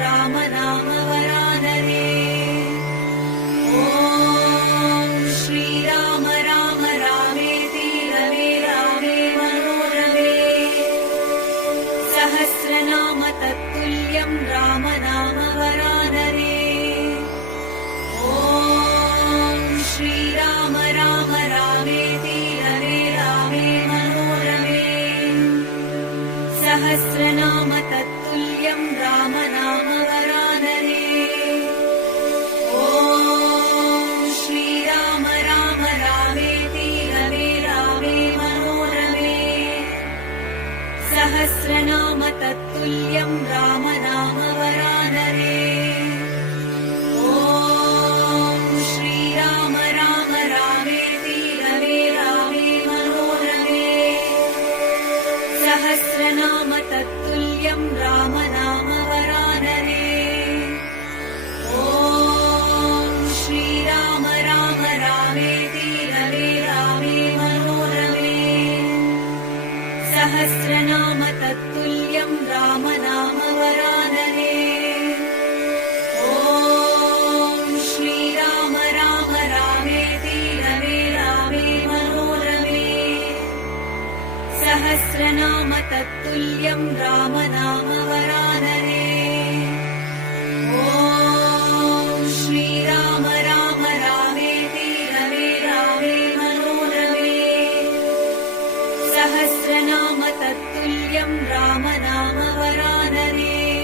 राम नाम वरानने। ॐ श्रीराम राम रामेति रमे रामे मनोरमे। सहस्रनाम तत्तुल्यं राम नाम वरानने। ॐ श्रीराम राम रामेति रमे रामे मनोरमे। सहस्रनाम तत्तुल्यं राम नाम वरानने। ॐ श्रीराम राम रामेति रमे रामे मनोरमे। सहस्रनाम तत्तुल्यं राम नाम वरानने। ॐ श्रीराम राम रामेति रमे रामे मनोरमे। सहस्रनाम तत्तुल्यं राम नाम वरानने। ॐ श्रीराम राम रामेति रमे रामे मनोरमे। सहस्रनाम तत्तुल्यं राम नाम वरानने। ॐ श्रीराम राम रामेति रमे रामे मनोरमे। सहस्रनाम तत्तुल्यं राम नाम वरानने। ॐ श्रीराम राम रामेति रमे रामे मनोरमे। सहस्रनाम तत्तुल्यं राम नाम वरानने।